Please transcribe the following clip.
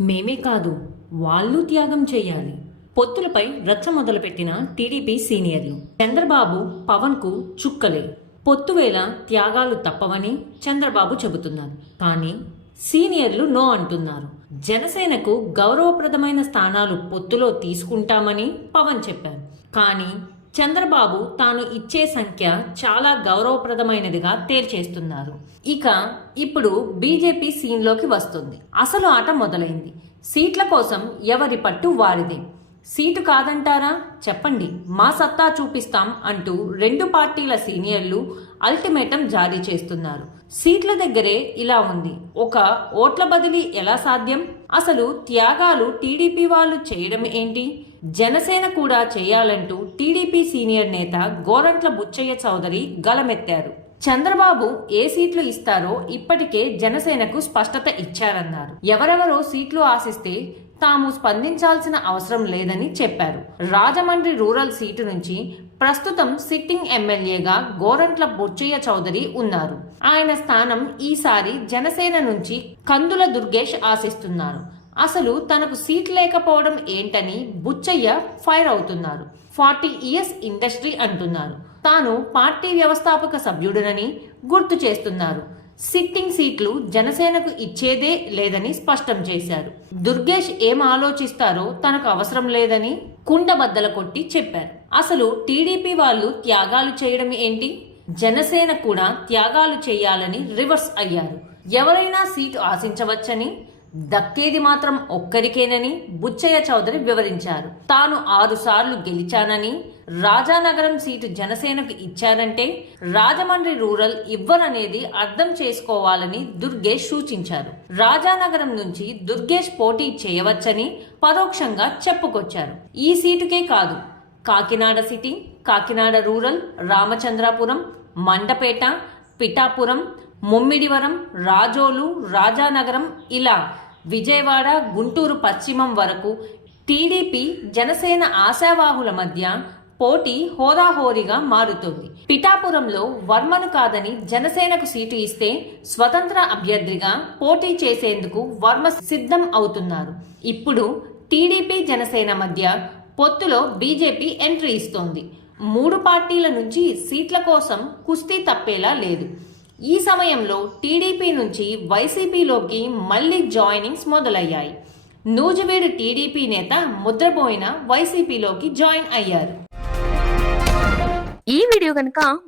మేమే కాదు వాళ్ళు త్యాగం చేయాలి పొత్తులపై రచ్చ మొదలుపెట్టిన టీడీపీ సీనియర్లు. చంద్రబాబు పవన్కు చుక్కలే. పొత్తువేళ త్యాగాలు తప్పవని చంద్రబాబు చెబుతున్నారు. కానీ సీనియర్లు నో అంటున్నారు. జనసేనకు గౌరవప్రదమైన స్థానాలు పొత్తులో తీసుకుంటామని పవన్ చెప్పారు. కానీ చంద్రబాబు తాను ఇచ్చే సంఖ్య చాలా గౌరవప్రదమైనదిగా తేల్చేస్తున్నారు. ఇక ఇప్పుడు బీజేపీ సీన్లోకి వస్తుంది. అసలు ఆట మొదలైంది. సీట్ల కోసం ఎవరి పట్టు వారిదే. సీటు కాదంటారా? చెప్పండి. మా సత్తా చూపిస్తాం అంటూ రెండు పార్టీల సీనియర్లు అల్టిమేటం జారీ చేస్తున్నారు. సీట్ల దగ్గరే ఇలా ఉంది. ఒక ఓట్ల బదిలీ ఎలా సాధ్యం? అసలు త్యాగాలు టీడీపీ వాళ్ళు చేయడం ఏంటి? జనసేన కూడా చేయాలంటూ టీడీపీ సీనియర్ నేత గోరంట్ల బుచ్చయ్య చౌదరి గలమెత్తారు చంద్రబాబు ఏ సీట్లు ఇస్తారో ఇప్పటికే జనసేనకు స్పష్టత ఇచ్చారన్నారు. ఎవరెవరో సీట్లు ఆశిస్తే తాము స్పందించాల్సిన అవసరం లేదని చెప్పారు. రాజమండ్రి రూరల్ సీటు నుంచి ప్రస్తుతం సిట్టింగ్ ఎమ్మెల్యేగా గోరంట్ల బొచ్చయ్య చౌదరి ఉన్నారు. ఆయన స్థానం ఈసారి జనసేన నుంచి కందుల దుర్గేష్ ఆశిస్తున్నారు. అసలు తనకు సీట్ లేకపోవడం ఏంటని బుచ్చయ్య ఫైర్ అవుతున్నారు. ఫార్టీ ఇయర్స్ ఇండస్ట్రీ అంటున్నారు. తాను పార్టీ వ్యవస్థాపక సభ్యుడినని గుర్తు చేస్తున్నారు. సిట్టింగ్ సీట్లు జనసేనకు ఇచ్చేదే లేదని స్పష్టం చేశారు. దుర్గేష్ ఏం ఆలోచిస్తారో తనకు అవసరం లేదని కుండబద్దల కొట్టి చెప్పారు. అసలు టీడీపీ వాళ్ళు త్యాగాలు చేయడం ఏంటి? జనసేన కూడా త్యాగాలు చేయాలని రివర్స్ అయ్యారు. ఎవరైనా సీటు ఆశించవచ్చని దక్కేది మాత్రం ఒక్కరికేనని బుచ్చయ్య చౌదరి వివరించారు. తాను ఆరు సార్లు గెలిచానని రాజానగరం సీటు జనసేనకు ఇచ్చారంటే రాజమండ్రి రూరల్ ఇవ్వరనేది అర్థం చేసుకోవాలని దుర్గేష్ సూచించారు. రాజానగరం నుంచి దుర్గేష్ పోటీ చేయవచ్చని పరోక్షంగా చెప్పుకొచ్చారు. ఈ సీటుకే కాదు కాకినాడ సిటీ కాకినాడ రూరల్ రామచంద్రాపురం మండపేట పిఠాపురం ముమ్మిడివరం రాజోలు రాజానగరం ఇలా విజయవాడ గుంటూరు పశ్చిమం వరకు టీడీపీ జనసేన ఆశావాహుల మధ్య పోటీ హోరాహోరీగా మారుతుంది. పిఠాపురంలో వర్మను కాదని జనసేనకు సీటు ఇస్తే స్వతంత్ర అభ్యర్థిగా పోటీ చేసేందుకు వర్మ సిద్ధం అవుతున్నారు. ఇప్పుడు టీడీపీ జనసేన మధ్య పొత్తులో బీజేపీ ఎంట్రీ ఇస్తోంది. మూడు పార్టీల నుంచి సీట్ల కోసం కుస్తీ తప్పేలా లేదు. ఈ సమయంలో టీడీపీ నుంచి వైసీపీలోకి మళ్ళీ జాయినింగ్స్ మొదలయ్యాయి. నూజివీడు టీడీపీ నేత ముద్రపోయిన వైసీపీలోకి జాయిన్ అయ్యారు. ఈ వీడియో కనుక